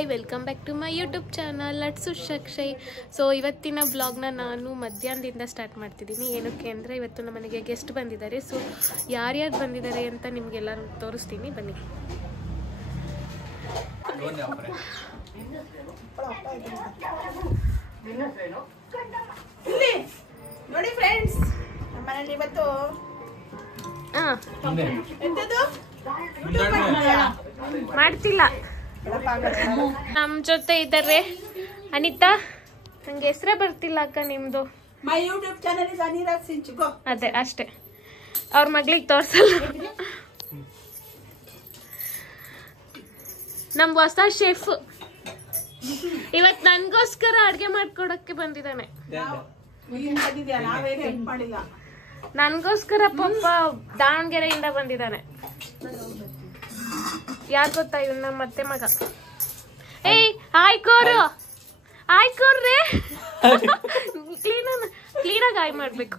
Hi welcome back to my YouTube channel ಲಟ್ಸು ಶಕ್ಷಯ್. So ಇವತ್ತಿನ ಬ್ಲಾಗ್ನ ನಾನು ಮಧ್ಯಾಹ್ನದಿಂದ ಸ್ಟಾರ್ಟ್ ಮಾಡ್ತಿದ್ದೀನಿ. ಏನಕ್ಕೆ ಅಂದರೆ ಇವತ್ತು ನಮ್ಮ ಮನೆಗೆ ಗೆಸ್ಟ್ ಬಂದಿದ್ದಾರೆ. ಸೊ ಯಾರ್ಯಾರು ಬಂದಿದ್ದಾರೆ ಅಂತ ನಿಮಗೆಲ್ಲರೂ ತೋರಿಸ್ತೀನಿ, ಬನ್ನಿ. ನೋಡಿ ಫ್ರೆಂಡ್ಸ್, ನಮ್ಮ ಮನೇಲಿ ಇವತ್ತು ಮಾಡ್ತಿಲ್ಲ. ನಮ್ಮ ಜೊತೆ ಇದ್ದಾರೆ ಅನಿತಾ. ನಂಗೆ ಹೆಸರೇ ಬರ್ತಿಲ್ಲ ಅಕ್ಕ ನಿಮ್ದು. ಮೈ ಯೂಟ್ಯೂಬ್ ಚಾನಲ್ ಇಸ್ ಅನಿರಾಗ್ ಸಿಂಚ್. ಗೋ. ಅದೇ ಅಷ್ಟೇ, ಅವ್ರ ಮಗಳಿಗೆ ತೋರ್ಸಲ್ಲ. ನಮ್ ಹೊಸ ಶೆಫ್ ಇವತ್ ನನ್ಗೋಸ್ಕರ ಅಡ್ಗೆ ಮಾಡ್ಕೊಡಕ್ಕೆ ಬಂದಿದ್ದಾನೆ. ನನ್ಗೋಸ್ಕರ ಪಾಪ ದಾವಣಗೆರೆಯಿಂದ ಬಂದಿದ್ದಾನೆ. ಯಾರ್ ಗೊತ್ತಾ, ಇವ್ನ ಮತ್ತೆ ಮಗ. ಏಯ್ ಆಯ್ಕೋರು, ಆಯ್ಕೋರ್ರೆ. ಕ್ಲೀನಾಗಿ ಆಯ್ ಮಾಡ್ಬೇಕು.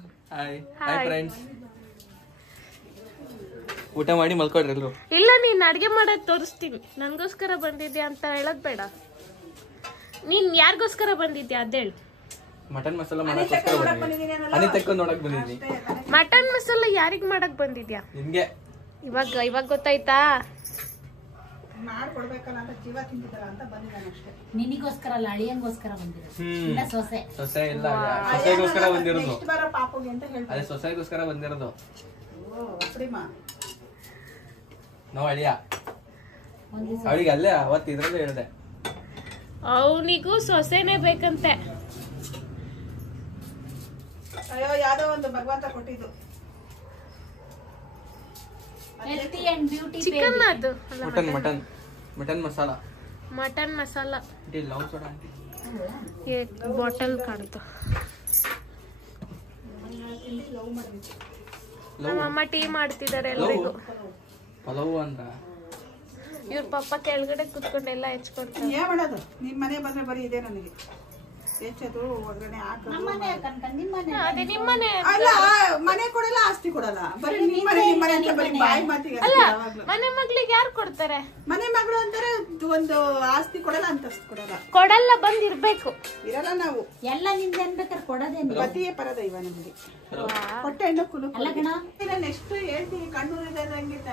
ಊಟ ಮಾಡಿ ಮಲ್ಕೊಡ್ರಿ ಎಲ್ರು. ಇಲ್ಲ, ನೀನ್ ಅಡ್ಗೆ ಮಾಡೋದ್ ತೋರಿಸ್ತೀನಿ. ನನ್ಗೋಸ್ಕರ ಬಂದಿದ್ಯಾ ಅಂತ ಹೇಳೋದ್ ಬೇಡ. ನೀನ್ ಯಾರಿಗೋಸ್ಕರ ಬಂದಿದ್ಯಾ ಅದೇಳು. ಮಟನ್ ಮಸಾಲ ಮಾಡಕ್ಕೋಸ್ಕರ ಬಂದಿದ್ದೀನಿ. ಅನಿತಕ್ಕ ನೋಡಕ್ ಬಂದಿದ್ದೀನಿ. ಮಟನ್ ಮಸಾಲ ಯಾರಿಗ್ ಮಾಡಕ್ ಬಂದಿದ್ಯಾ? ನಿಮ್ಗೆ. ಇವಾಗ ಗೊತ್ತಾಯ್ತಾ? ಮಾಡ್ಕೊಡ್ಬೇಕಲ್ಲ ಅಂತ ಜೀವ ತಿಂತಿದಾರ ಅಂತ ಬಂದಿದ್ದಾನೆ ಅಷ್ಟೇ. ನಿನಿಗೋಸ್ಕರ ಅಲ್ಲ, ಅಳಿಯಂಗೋಸ್ಕರ ಬಂದಿರೋದು. ಸೊಸೆ ಸೊಸೆ ಇಲ್ಲ, ಸೊಸೆಗೋಸ್ಕರ ಬಂದಿರೋದು. ಎಷ್ಟು ಬರೋ ಪಾಪುಗೆ ಅಂತ ಹೇಳ್ತಾರೆ. ಅದೇ ಸೊಸೆಗೋಸ್ಕರ ಬಂದಿರೋದು. ಓ ಅಪ್ರಿಮಾ. ನಾವು ಅಳಿಯ ಅವಳಿಗೆ ಅಲ್ಲೇ ಅವತ್ತು ಇದ್ರಲ್ಲೇ ಹೇಳಿದೆ, ಅವನಿಗೂ ಸೊಸೆನೆ ಬೇಕಂತೆ. ಅಯ್ಯೋ ಯಾವ್ದೋ ಒಂದು ಭಗವಂತ ಕೊಟ್ಟಿದ್ದು. Healthy and beauty. ಚಿಕನ್ ಅದು mutton mutton mutton masala. Mutton masala love soda bottle ಕಾಣ್ತು. ನಮ್ಮಮ್ಮ ಟೀ ಮಾಡ್ತಿದ್ದಾರೆ ಎಲ್ರಿಗೂ. ಪಲಾವು ಅಂತ ಇವ್ರ ಪಪ್ಪ ಕೆಳಗಡೆ ಕುತ್ಕೊಂಡೆಲ್ಲ ಹೆಚ್ಕೊಡ್ತಾರೆ. ಏನ್ ಮಾಡೋದು, ನಿಮ್ ಮನೆ ಬಂದ್ರೆ ಬರೀ ಇದೆ ನನಗೆ. ಹೆಚ್ಚದು ಒಗ್ಗರಣೆ ಹಾಕೋದು. ಅದೇ ನಿಮ್ಮನೆ ಅಲ್ಲ, ಮನೆ ಕೊಡಲ್ಲ, ಆಸ್ತಿ ಕೊಡಲ್ಲ. ಬರೀ ನಿಮ್ ಮನೆ ಅಂತ ಬರೀ ಬಾಯಿ ಮಾತಿಗೆ ಅಲ್ಲ. ಅಷ್ಟೇ ಯಾವಾಗ್ಲೂ. ಮನೆ ಮಗ್ಳಿಗೆ ಯಾರು ಕೊಡ್ತಾರೆ? ಮನೆ ಮಗಳು ಅಂತಾರೆ, ಒಂದು ಆಸ್ತಿ ಕೊಡಲ್ಲ, ಅಂತಸ್ತು ಕೊಡಲ್ಲ. ಕೊಡಲ್ಲ, ಬಂದಿರ್ಬೇಕು. ಇರಲ್ಲ ನಾವು. ಎಲ್ಲ ನಿಮ್ಗೆ ಅನ್ಬೇಕಾದ್ರೆ ಕೊಡೋದೇನು. ಪತಿಯೇ ಪರದೈವ ನಮಗೆ. ಹೊಟ್ಟೆ ಹಣ್ಣು ಕುಲು ನೆಕ್ಸ್ಟ್ ಹೇಳ್ತೀನಿ. ಕಣ್ಣು ಇದಂಗಿತ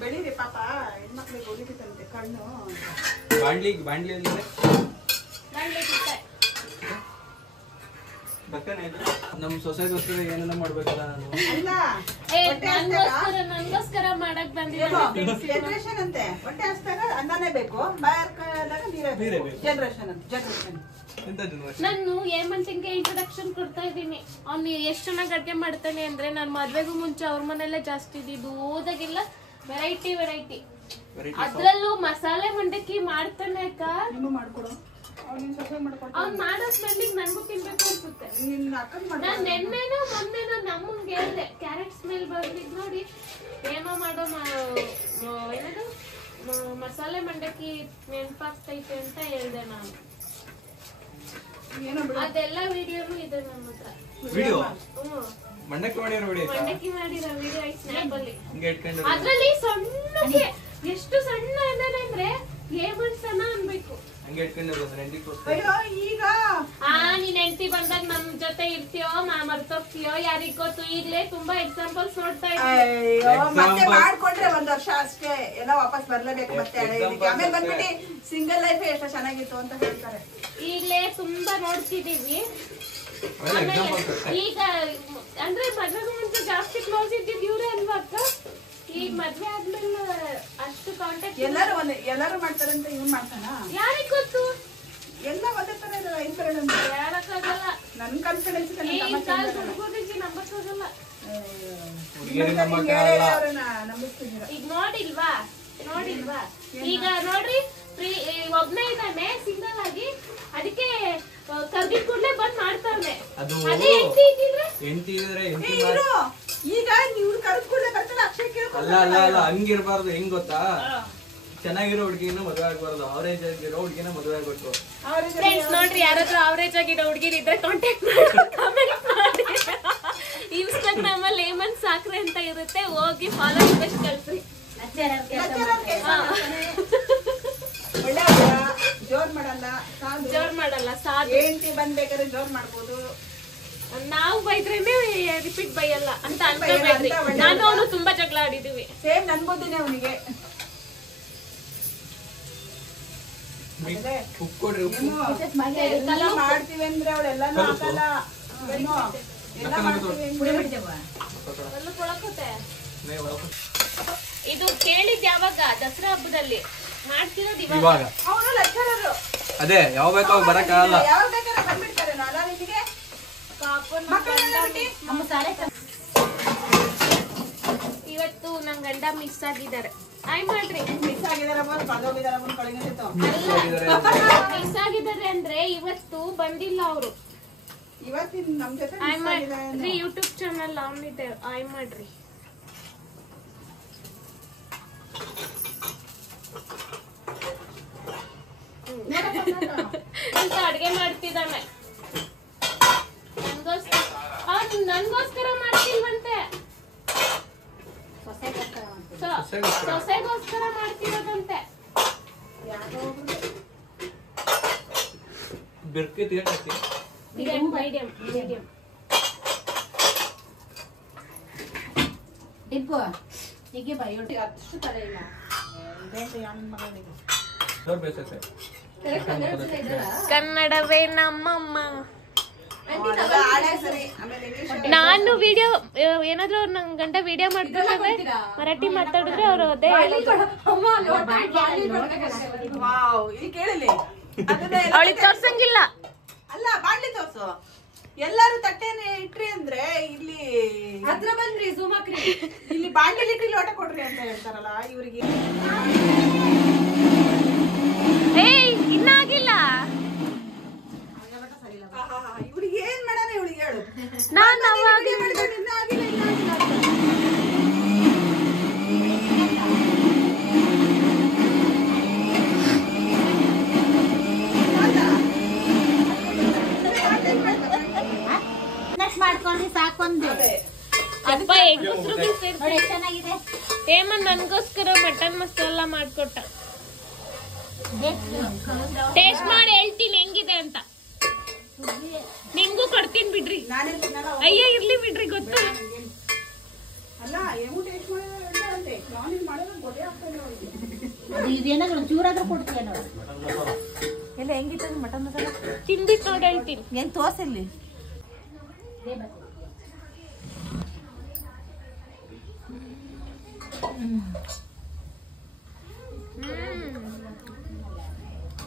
ಬೆಳೀರಿ ಪಾಪ, ಹೆಣ್ಮಕ್ಳಿಗೆ ಹೊಲಿತಂತೆ ಕಣ್ಣು. ಬಾಂಡ್ಲಿ ಅಂದ್ರೆ ನಮ್ ಸೊಸೈಗೋಸ್ಕರ ಏನೆಲ್ಲ ಮಾಡ್ಬೇಕಲ್ಲ ನಾನು. ಇಲ್ಲ, ನನ್ಗೋಸ್ಕರ ಮಾಡಕ್ ಬಂದಿದ್ದೀನಿ. ಜನರೇಷನ್ ಅಂತೆ. ಹೊಟ್ಟೆ ಹಸ್ದಾಗ ಅನ್ನನೇ ಬೇಕು, ಬಾಯರ್ಕಾದಾಗ ನೀರೇ ಬೇಕು. ಜನರೇಷನ್ ಅಂತ. ಜನರೇಷನ್ ನಾನು ಹೇಮಂತಿಗೆ ಇಂಟ್ರೊಡಕ್ಷನ್ ಕೊಡ್ತಾ ಇದ್ದೀನಿ. ಅವ್ನು ಎಷ್ಟ್ ಚೆನ್ನಾಗಿ ಅಡ್ಗೆ ಮಾಡ್ತಾನೆ ಅಂದ್ರೆ, ನಾನ್ ಮದ್ವೆಗೂ ಮುಂಚೆ ಅವ್ರ ಮನೆಯಲ್ಲೇ ಜಾಸ್ತಿ ಇದ್ದಿದ್ದು. ಹೋದಾಗೆಲ್ಲ ವೆರೈಟಿ ವೆರೈಟಿ, ಅದ್ರಲ್ಲೂ ಮಸಾಲೆ ಮಂಡಕ್ಕಿ ಮಾಡ್ತಾನೆ ಅಕ್ಕ. ನೀನು ಮಾಡ್ಕೊಡು. ಅವ್ನ್ ಮಾಡೋ ಸ್ಮೆಲ್ಲಿಗೆ ನನ್ಗೂ ತಿನ್ಬೇಕು ಅನ್ಸುತ್ತೆ. ನಾನ್ ನೆನ್ನೆನೋ ಮೊನ್ನೆನೋ ನಮ್ಮಂಗೆ ಹೇಳ್ದೆ, ಕ್ಯಾರೆಟ್ ಸ್ಮೆಲ್ ಬರ್ಲಿದ್ ನೋಡಿ ಏನೋ ಮಾಡೋ ಏನದು ಮಸಾಲೆ ಮಂಡಕ್ಕಿ ನೆನ್ಪಾಗ್ತೈತೆ ಅಂತ ಹೇಳ್ದೆ ನಾನು. ಅದೆಲ್ಲ ವಿಡಿಯೋನು ಇದೆ ನನ್ನ ಹತ್ರ. ಮಂಡಕ್ಕಿ ಮಾಡಿರೋ ವಿಡಿಯೋ ಐತೆ ಸ್ನ್ಯಾಪ್ ಅಲ್ಲಿ. ಅದ್ರಲ್ಲಿ ಸಣ್ಣಗೆ ಎಷ್ಟು ಸಣ್ಣ ಇದ್ದಾನೆ ಅಂದ್ರೆ ಹೇಮಂತನ ಅನ್ಬೇಕು. ಅಯ್ಯೋ ಈಗ ನೀನ್ ಹೆಂಡತಿ ಬಂದಾಗ ನಮ್ ಜೊತೆ ಇರ್ತೀಯೋ ಮರ್ತೋಗ್ತೀಯೋ ಯಾರಿಗ್ ಗೊತ್ತು. ಈಗ್ಲೇ ತುಂಬಾ ಎಕ್ಸಾಂಪಲ್ಸ್ ನೋಡ್ತಾ ಇದ್ದೀವಿ. ಮತ್ತೆ ಮಾಡ್ಕೊಂಡ್ರೆ 1 ವರ್ಷ ಅಷ್ಟೇ, ಎಲ್ಲ ವಾಪಸ್ ಬರ್ಲೇಬೇಕು. ಮತ್ತೆ ಆಮೇಲೆ ಬಂದ್ಬಿಟ್ಟು ಸಿಂಗಲ್ ಲೈಫ್ ಎಷ್ಟು ಚೆನ್ನಾಗಿತ್ತು ಅಂತ ಹೇಳ್ತಾರೆ. ಈಗ್ಲೇ ತುಂಬಾ ನೋಡ್ತಿದೀವಿ. ಈಗ ಅಂದ್ರೆ ಮದ್ವೆಗೂ ಮುಂಚೆ ಜಾಸ್ತಿ ಕ್ಲೋಸ್ ಇದ್ದಿದ್ ಇವ್ರೆ ಅಲ್ವಾ ಅಕ್ಕ? ಈಗ ಮದ್ವೆ ಆದ್ಮೇಲೆ ಅಷ್ಟು ಕಾಂಟ್ಯಾಕ್ಟ್. ಎಲ್ಲರೂ ಮಾಡ್ತಾರೆ ಅಂತ ಇವ್ನು ಮಾಡ್ತಾನ? ಯಾರಿಗ್ ಗೊತ್ತು? ಎಲ್ಲ ಒಂದೇ ತರ ಇರಲ್ಲ. ಇನ್ಫ್ಲೂಯೆನ್ಸ್ ಯಾರಕ್ಕಾಗಲ್ಲ. ನನ್ ಕಾನ್ಫಿಡೆನ್ಸ್ ನಂಬಕ್ಕಾಗಲ್ಲ. ನಂಬಿಸ್ತಿದ್ದೀರ. ಈಗ ನೋಡಿಲ್ವಾ ಈಗ ನೋಡ್ರಿ, ಒಬ್ನೇ ಇದ್ದಾನೆ ಸಿಂಗಲ್ ಆಗಿ. ಅದಕ್ಕೆ ಕರ್ಗಿದ್ ಕೂಡ್ಲೆ ಬಂದ್ ಮಾಡ್ತಾವ್ನೆ. ಅದೇ ಹೆಂಡತಿ ಇದ್ರೆ ಈಗ ನೀವು ಕರೆದ್ಕೊಳ್ಳೆ ಬರ್ತಲ್ಲ ಅಕ್ಷಯ್ ಕೇಳ್ಕೊಂಡು. ಅಲ್ಲ ಹಂಗಿರ್ಬಾರ್ದು. ಹೆಂಗ್ ಗೊತ್ತಾ, ಚೆನ್ನಾಗಿರೋ ಹುಡುಗಿನ ಮದುವೆ ಆಗ್ಬಾರ್ದು, ಅವರೇಜ್ ಆಗಿರೋ ಹುಡುಗಿನ ಮದುವೆ ಆಗ್ಬೇಕು. ನೋಡ್ರಿ, ಯಾರಾದ್ರೂ ಅವರೇಜ್ ಆಗಿರೋ ಹುಡುಗಿರ್ ಇದ್ರೆ ಕಾಂಟ್ಯಾಕ್ಟ್ ಮಾಡಿ. ಇನ್ಸ್ಟಾಗ್ರಾಮ್ ಅಲ್ಲಿ ಹೇಮಂತ್ ಸಾಕ್ರೆ ಅಂತ ಇರುತ್ತೆ, ಹೋಗಿ ಫಾಲೋ ರಿಕ್ವೆಸ್ಟ್ ಕಳ್ಸ್ರಿ. ಒಳ್ಳೆ ಮಾಡಲ್ಲ ಸಾಧು. ಹೆಂಡತಿ ಬಂದ್ಬೇಕಾದ್ರೆ ಜೋರ್ ಮಾಡ್ಬೋದು. ನಾವು ಬೈದ್ರೇನೆ ರಿಪೀಟ್ ಬೈಯಲ್ಲ ಅಂತ ಅನ್ಕೋಬೇಡ್ರಿ. ನಾನು ಅವನು ತುಂಬಾ ಜಗಳ ಆಡಿದೀವಿ. ಸೇಮ್ ನನ್ ಬುದ್ಧಿನೇ ಅವನಿಗೆ. ಉಪ್ಪು ಕೊಡ್ರಿ, ಉಪ್ಪು. ಎಲ್ಲ ಮಾಡ್ತೀವಿ ಅಂದ್ರೆ ಅವಳೆಲ್ಲಾನು ಹಾಕಲ್ಲ. ಎಲ್ಲ ಮಾಡ್ತೀವಿ ಇದು ಕೇಳಿದ್ ಯಾವಾಗ? ದಸರಾ ಹಬ್ಬದಲ್ಲಿ ಮಾಡ್ತಿರೋದು ಇವಾಗ. ಅವರು ಲೆಕ್ಚರರು. ಅದೇ ಯಾವ ಬೇಕೋ ಬರಕ್ಕಾಗಲ್ಲ. ಯಾವಾಗ ಬೇಕಾದ್ರೆ ಬಂದ್ಬಿಡ್ತಾರೆ. ನಾಳೆ ನಿಮಗೆ ಇವತ್ತು ನನ್ ಗಂಡ ಮಿಸ್ ಆಗಿದ್ದಾರೆ. ಆಯ್ ಮಾಡ್ರಿ. ಮಿಸ್ ಆಗಿದಾರ ಮಿಸ್ ಆಗಿದ್ದಾರೆ ಅಂದ್ರೆ ಇವತ್ತು ಬಂದಿಲ್ಲ ಅವರು. ಇವತ್ತಿನ ನಮ್ ಜೊತೆ ಆಯ್ ಮಾಡ್ರಿ. ಯೂಟ್ಯೂಬ್ ಚಾನಲ್ ಆನ್ ಇದೆ. ಆಯ್ ಮಾಡ್ರಿ. ಅಡ್ಗೆ ಮಾಡ್ತಿದ್ದಾನೆ. ನನ್ಗೋಸ್ಕರ ಮಾಡ್ತಿಲ್ವಂತೆ, ಸೊಸೆಗೋಸ್ಕರ ಮಾಡ್ತಿರೋದಂತೆ. ಬಿರ್ಕಿ ತೀರ್ಟಿ ಮೀಡಿಯಂ ಡಿಬ್ಬು ಹೀಗೆ ಬಯೋಟಿ ಅಷ್ಟು ತಲೆ ಇಲ್ಲ. ಮಗನಿಗೆ ಜೋರ್ ಬೇಸತ್ತೆ. ಕನ್ನಡವೇ ನಮ್ಮಮ್ಮ. ಆಡೇ ಸರಿ. ಆಮೇಲೆ ಇಂಗ್ಲಿಷ್ ನಾನು ವಿಡಿಯೋ ಏನಾದ್ರು ನನ್ ಗಂಡ ವಿಡಿಯೋ ಮಾಡ್ತಿದ್ರೆ ಮರಾಠಿ ಮಾತಾಡಿದ್ರೆ ಅವ್ರು ಅದೇ ವಾವ್. ಇಲ್ಲಿ ಕೇಳಲಿ, ಅವಳಿಗೆ ತೋರ್ಸಂಗಿಲ್ಲ. ಅಲ್ಲ ಬಾಡ್ಲಿ ತೋರ್ಸು. ಎಲ್ಲಾರು ತಟ್ಟೆನೆ ಇಟ್ರಿ ಅಂದ್ರೆ ಇಲ್ಲಿ ಹತ್ರ ಬಂದ್ರಿ ಸುಮಾಕ್ರಿ. ಇಲ್ಲಿ ಬಾಂಡ್ಲಿ ಇಟ್ರಿ ಲೋಟ ಕೊಡ್ರಿ ಅಂತ ಹೇಳ್ತಾರಲ್ಲ ಇವ್ರಿಗೆ. ಏಯ್ ಇನ್ನಾಗಿಲ್ಲ. ಇವ್ರಿಗೆ ಏನ್ ಮಾಡೋಣ ಇವಳಿಗೆ ಹೇಳು. ನಾನು ಅವಾಗ ಇನ್ನ ಆಗಿಲ್ಲ. ಮಾಡ್ಕೊಂಡ್ರಿ ಸಾಕೊಂಡೆ ಅಪ್ಪ ಹೆಂಗಸ್ರು ನೋಡಿ ಎಷ್ಟು ಚೆನ್ನಾಗಿದೆ. ಹೇಮಂತ್ ನನ್ಗೋಸ್ಕರ ಮಟನ್ ಮಸಾಲ ಮಾಡ್ಕೊಟ್ಟ. ಟೇಸ್ಟ್ ಮಾಡಿ ಹೇಳ್ತೀನಿ ಹೆಂಗಿದೆ ಅಂತ. ನಿಂಗೂ ಕೊಡ್ತೀನಿ ಬಿಡ್ರಿ. ಅಯ್ಯ ಇರ್ಲಿ ಬಿಡ್ರಿ, ಗೊತ್ತು. ಅಲ್ಲ ಹೆಂಗು ಟೇಸ್ಟ್ ಮಾಡಿದ್ರೆ ನಾನಿಗೆ ಮಾಡೋದು ಗೊತ್ತೇ ಆಗ್ತಾನೆ ಅವ್ರಿಗೆ. ಅದು ಇದೇನಾದ್ರು ಚೂರಾದ್ರೂ ಕೊಡ್ತೀಯ ನೋಡಿ. ಎಲ್ಲ ಹೆಂಗಿತ್ತು ಮಟನ್ ಮಸಾಲ? ತಿಂದಿಟ್ ನೋಡಿ ಹೇಳ್ತೀನಿ. ಏನ್ ತೋರ್ಸಿಲ್ಲಿ.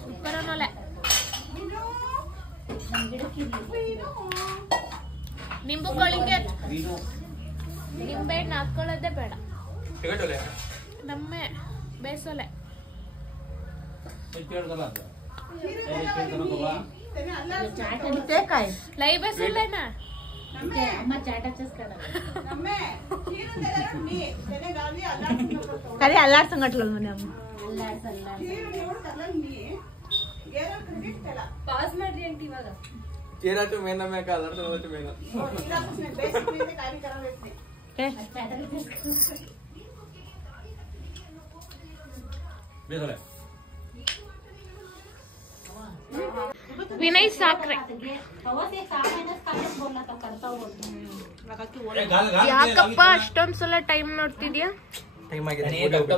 ಸೂಪರ್ ಅನ್ನೋಲೆ. ನಿಂಬು ಕೋಳಿಗೆ ನಿಂಬೆ ಹಣ್ಣು ಹಾಕೊಳ್ಳೋದೇ ಬೇಡ. ನಮ್ಮೆ ಬೇಸೋಲೆ ಲೈ ಬೇಸೋಲೆನಾ ಅಮ್ಮ ಚಾಟ చేసుకున్నాను ಕರಿ ಅಲ್ಲಾಡ್ಸಂಗಟ್ಲ ಮನೆ ಅಮ್ಮ ಪಾಸ್ ಮಾಡ್ರಿ ಆಂಟಿ ಇವಾಗ. ಏನಾಯ್ತು ಮೇನ ಮೇಕ ಅಲ್ಲಾಡ್ಸೋದು ಮೇನ ಬೇಸೋಲೆ ವಿನಯ್ ಸಾಕ್ರೆ ಯಾಕಪ್ಪ ಅಷ್ಟೊಂದ್ ಸಲ ಟೈಮ್ ನೋಡ್ತಿದ್ಯಾ? ಟೈಮ್ ಆಗಿದೆ.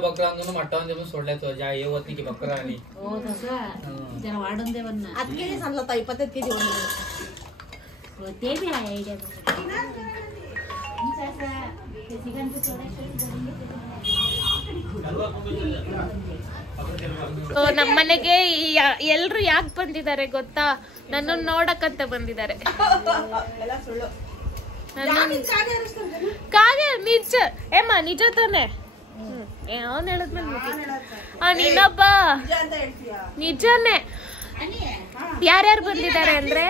बकरा अंदर मट्टा अंदर सोडले तो जा ये होत की बकरा आणि ಓ ದಸ ಜನ ವಾಡೊಂದೇವನ್ನ 10 ಕೆಜಿ ಸಂಲತ 25 ಕೆಜಿ ಒಂದು ತೇವಿ ಐಡಿಯಾ ನಮ್ಮನೆಗೆ ಎಲ್ರು ಯಾಕೆ ಬಂದಿದ್ದಾರೆ ಗೊತ್ತಾ? ನನ್ನ ನೋಡಕ್ಕಂತ ಬಂದಿದ್ದಾರೆ. ಕಾಗೆ ನಿಜ ಏಮ್ಮ ನಿಜ ತಾನೆ. ಅವನ್ ಹೇಳದ್ಮೇಲೆ ನೀನೊಬ್ಬ ನಿಜನೇ. ಯಾರ್ಯಾರು ಬಂದಿದ್ದಾರೆ ಅಂದ್ರೆ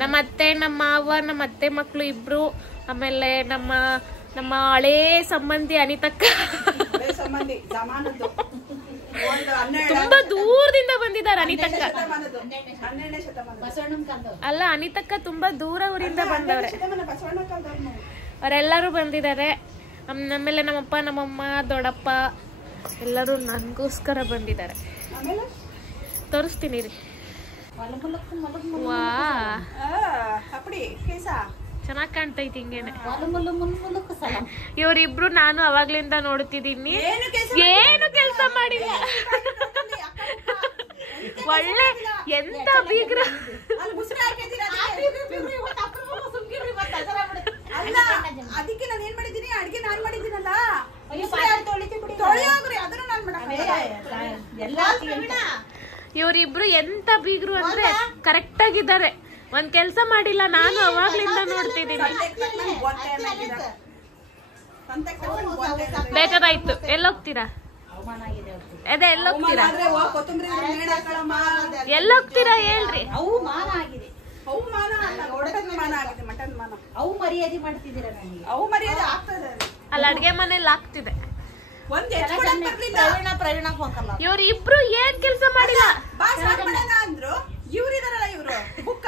ನಮ್ಮ ಅತ್ತೆ, ನಮ್ಮ ಮಾವ, ನಮ್ಮ ಅತ್ತೆ ಮಕ್ಳು ಇಬ್ರು, ಆಮೇಲೆ ನಮ್ಮ ನಮ್ಮ ಹಳೇ ಸಂಬಂಧಿ ಅನಿತಕ್ಕ. ತುಂಬಾ ದೂರದಿಂದ ಬಂದಿದ್ದಾರೆ ಅನಿತಕ್ಕ. ಅಲ್ಲ ಅನಿತಕ್ಕ ತುಂಬಾ ದೂರ ಊರಿಂದ ಬಂದವ್ರೆ. ಅವರೆಲ್ಲರೂ ಬಂದಿದ್ದಾರೆ. ಆಮೇಲೆ ನಮ್ಮಪ್ಪ, ನಮ್ಮಮ್ಮ, ದೊಡ್ಡಪ್ಪ, ಎಲ್ಲರೂ ನನಗೋಸ್ಕರ ಬಂದಿದ್ದಾರೆ. ಆಮೇಲೆ ತೋರಿಸ್ತೀನಿ ರೀ. ವಾ ಅಪ್ಪಡಿ ಕೇಸ ಚೆನ್ನಾಗಿ ಕಾಣ್ತೈತಿ ಹಿಂಗೇನೆ. ಇವರಿಬ್ರು ನಾನು ಅವಾಗ್ಲಿಂದ ನೋಡ್ತಿದ್ದೀನಿ, ಏನು ಕೆಲಸ ಮಾಡಿಲ್ಲ. ಒಳ್ಳೆ ಎಂತ ಬೀಗ್ರ. ಅದಕ್ಕೆ ನಾನು ಏನ್ ಮಾಡಿದ್ದೀನಿ, ಅಡ್ಗೆ ನಾನ್ ಮಾಡಿದ್ದೀನಲ್ಲ, ಇವರಿಬ್ರು ಎಂತ ಬೀಗ್ರು ಅಂದ್ರೆ ಕರೆಕ್ಟ್ ಆಗಿದ್ದಾರೆ. ಒಂದ್ ಕೆಲ್ಸ ಮಾಡಿಲ್ಲ, ನಾನು ಅವಾಗ್ಲಿಂದ ನೋಡ್ತಿದ್ದೀನಿ. ಬೇಜಾರಾಯ್ತು. ಎಲ್ಲೋಗ್ತೀರಾ? ಅದೇ ಎಲ್ಲೋಗ್ತೀರಾ? ಎಲ್ಲೋಗ್ತೀರಾ ಹೇಳ್ರಿ. ಅಲ್ಲಿ ಅಡ್ಗೆ ಮನೇಲಿ ಆಗ್ತಿದೆ. ಇವ್ರು ಇಬ್ರು ಏನ್ ಕೆಲ್ಸ ಮಾಡಿಲ್ಲ. ಅಂದ್ರು ಇವ್ರಿದಾರಲ್ಲ, ಇವ್ರು ಬುಕ್ಕ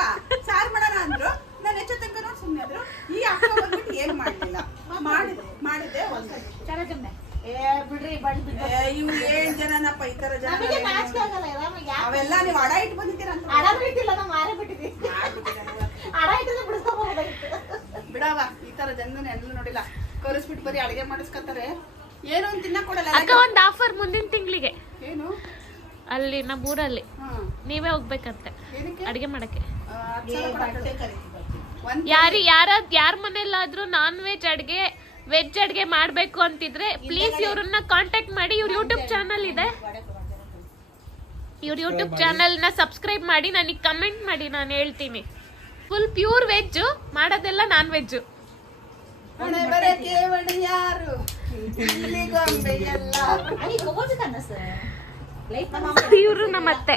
ಸಾರ್ ಮಾಡೋಣ ಅಂದ್ರು. ನಾನು ಹೆಚ್ಚು ತನಕ ನೋಡಿ ಸುಮ್ಮನೆ ಆದ್ರು. ಈ ಅಕ್ಕ ಬಂದ್ಬಿಟ್ಟು ಏನ್ ಮಾಡ್ಲಿಲ್ಲ, ಮಾಡಿದ್ದೆ ಇವ್ರು 7 ಜನನಪ್ಪ, ಈ ತರ ಜನ. ಅವೆಲ್ಲ ನೀವು ಅಡ ಇಟ್ಟು ಬಂದಿದ್ದೀರ ಅಂತ ಬಿಡವ. ಈ ತರ ಜನ ಎಲ್ಲ ನೋಡಿಲ್ಲ. ಕರೆಸ್ಬಿಟ್ಟು ಬರೀ ಅಡಿಗೆ ಮಾಡಿಸ್ಕೊತಾರೆ, ಏನು ಅಂತ ತಿನ್ನ ಕೊಡಲ್ಲ. ಅಕ್ಕ ಒಂದ್ ಆಫರ್ ಮುಂದಿನ ತಿಂಗಳಿಗೆ. ಏನು? ಅಲ್ಲಿ ನಮ್ಮ ಊರಲ್ಲಿ ನೀವೇ ಹೋಗ್ಬೇಕಂತೆ ಅಡಿಗೆ ಮಾಡಕ್ಕೆ. ಯಾರ ಮನೇಲಾದ್ರೂ ನಾನ್ ವೆಜ್ ಅಡ್ಗೆ, ವೆಜ್ ಅಡ್ಗೆ ಮಾಡ್ಬೇಕು ಅಂತಿದ್ರೆ ಪ್ಲೀಸ್ ಇವ್ರನ್ನ ಕಾಂಟ್ಯಾಕ್ಟ್ ಮಾಡಿ. ಇವ್ರ ಯೂಟ್ಯೂಬ್ ಚಾನಲ್ ಇದೆ, ಇವ್ರ ಯೂಟ್ಯೂಬ್ ಚಾನಲ್ ನ ಸಬ್ಸ್ಕ್ರೈಬ್ ಮಾಡಿ, ನನಗೆ ಕಮೆಂಟ್ ಮಾಡಿ, ನಾನು ಹೇಳ್ತೀನಿ. ಫುಲ್ ಪ್ಯೂರ್ ವೆಜ್, ಮಾಡೋದೆಲ್ಲ ನಾನ್ ವೆಜ್. ಇವ್ರು ನಮ್ಮ ಅತ್ತೆ.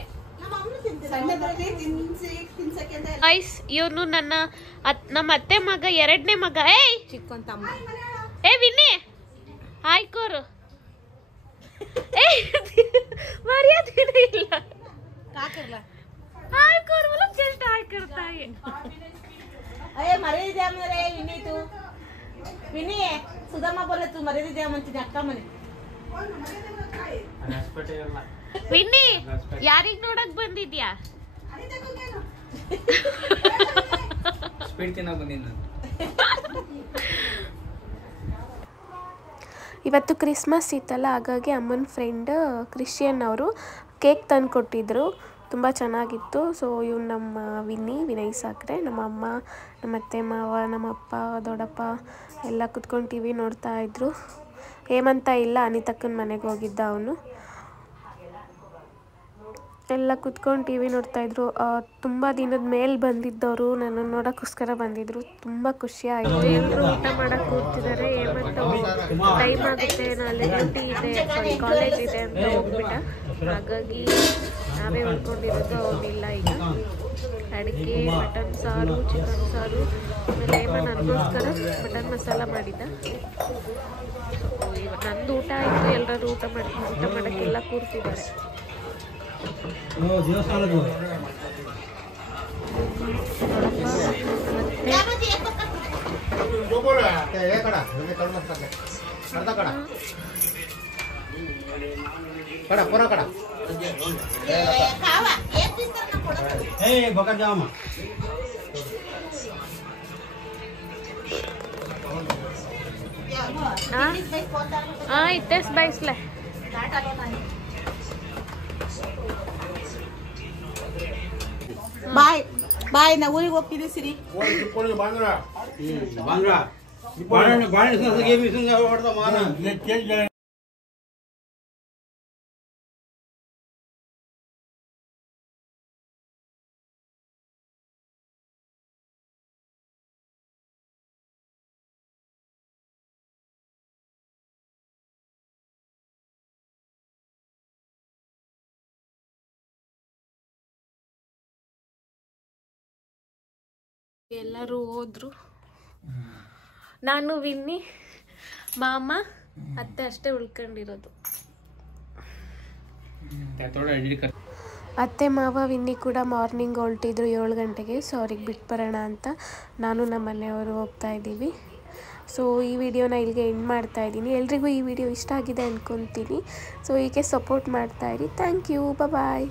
ಇವನು ನಮ್ಮ ಅತ್ತೆ ಮಗ, 2ನೇ ಮಗ. ಏ ವಿನ್ನಿ ಆಯ್ಕೋರು ಮರ್ಯಾದೆ ಇಲ್ಲ. ಆಯ್ಕೋರು बोलो चेष्टा आय करता है. अरे मर्यादे द्या रे विनी, तू विनी सुदामा बोले तू मर्यादे द्या म्हणते अक्का म्हणे. ವಿನ್ನಿ ಯಾರಿಗ್ ನೋಡಕ್ ಬಂದಿದ್ಯಾ? ಸ್ಪೀಡ್ ತಿನ್ನಕ್ ಬಂದಿದ್ದ. ಇವತ್ತು ಕ್ರಿಸ್ಮಸ್ ಇತ್ತಲ್ಲ, ಹಾಗಾಗಿ ಅಮ್ಮನ ಫ್ರೆಂಡ್ ಕ್ರಿಶ್ಚಿಯನ್ ಅವರು ಕೇಕ್ ತಂದು ಕೊಟ್ಟಿದ್ರು. ತುಂಬ ಚೆನ್ನಾಗಿತ್ತು. ಸೊ ಇವ್ನು ನಮ್ಮ ವಿನಯ್ ಸಾಕ್ರೆ, ನಮ್ಮ ಅಮ್ಮ, ನಮ್ಮ ಅತ್ತೆ ಮಾವ, ನಮ್ಮ ಅಪ್ಪ, ದೊಡ್ಡಪ್ಪ ಎಲ್ಲ ಕುತ್ಕೊಂಡು ಟಿ ವಿ ನೋಡ್ತಾ ಇದ್ರು. ಹೇಮಂತ ಇಲ್ಲ, ಅನಿತಕ್ಕನ ಮನೆಗೆ ಹೋಗಿದ್ದ ಅವನು. ಎಲ್ಲ ಕುತ್ಕೊಂಡು ಟಿ ವಿ ನೋಡ್ತಾಯಿದ್ರು. ತುಂಬ ದಿನದ ಮೇಲೆ ಬಂದಿದ್ದವರು ನನ್ನನ್ನು ನೋಡೋಕ್ಕೋಸ್ಕರ ಬಂದಿದ್ದರು. ತುಂಬ ಖುಷಿ ಆಯಿತು. ಎಲ್ಲರೂ ಊಟ ಮಾಡೋಕ್ಕೆ ಕೂರ್ತಿದ್ದಾರೆ. ಹೇಮಂತ ಟೈಮ್ ಆಗುತ್ತೆ, ನಾಳೆ ಡ್ಯೂಟಿ ಇದೆ, ಕಾಲೇಜ್ ಇದೆ ಅಂತ ಹೋಗ್ಬಿಟ್ಟ. ಹಾಗಾಗಿ ನಾವೇ ಉಳ್ಕೊಂಡಿರೋದು. ಅವನಿಲ್ಲ ಈಗ. ಅಡಿಕೆ, ಮಟನ್ ಸಾರು, ಚಿಕನ್ ಸಾರು, ಆಮೇಲೆ ಹೇಮಂತ್ ನನಗೋಸ್ಕರ ಮಟನ್ ಮಸಾಲ ಮಾಡಿದ್ದ. ನಂದು ಊಟ ಆಯಿತು. ಎಲ್ಲರೂ ಊಟ ಮಾಡೋಕ್ಕೆಲ್ಲ ಕೂರ್ತಿದ್ದಾರೆ. ಇತ್ತೆಸ್ ಬಯಸ್ಲೆ ಬಾಯ್ ಬಾಯ್, ನಾ ಊರಿಗೆ ಹೋಗ್ತಿದ್ದೆ ಸಿರಿ. ಎಲ್ಲರೂ ಹೋದ್ರು. ನಾನು, ವಿನ್ನಿ, ಮಾಮ, ಅತ್ತೆ ಅಷ್ಟೇ ಉಳ್ಕೊಂಡಿರೋದು. ಅತ್ತೆ ಮಾವ ವಿನ್ನಿ ಕೂಡ ಮಾರ್ನಿಂಗ್ ಹೊರಟಿದ್ರು 7 ಗಂಟೆಗೆ. ಸೊ ಅವ್ರಿಗೆ ಬಿಟ್ಟು ಬರೋಣ ಅಂತ ನಾನು ನಮ್ಮ ಮನೆಯವರು ಹೋಗ್ತಾ ಇದ್ದೀವಿ. ಸೊ ಈ ವಿಡಿಯೋನ ಇಲ್ಲಿಗೆ ಎಂಡ್ ಮಾಡ್ತಾ ಇದ್ದೀನಿ. ಎಲ್ರಿಗೂ ಈ ವಿಡಿಯೋ ಇಷ್ಟ ಆಗಿದೆ ಅಂದ್ಕೊತೀನಿ. ಸೊ ಹೀಗೆ ಸಪೋರ್ಟ್ ಮಾಡ್ತಾಯಿರಿ. Thank you. ಬಾಯ್.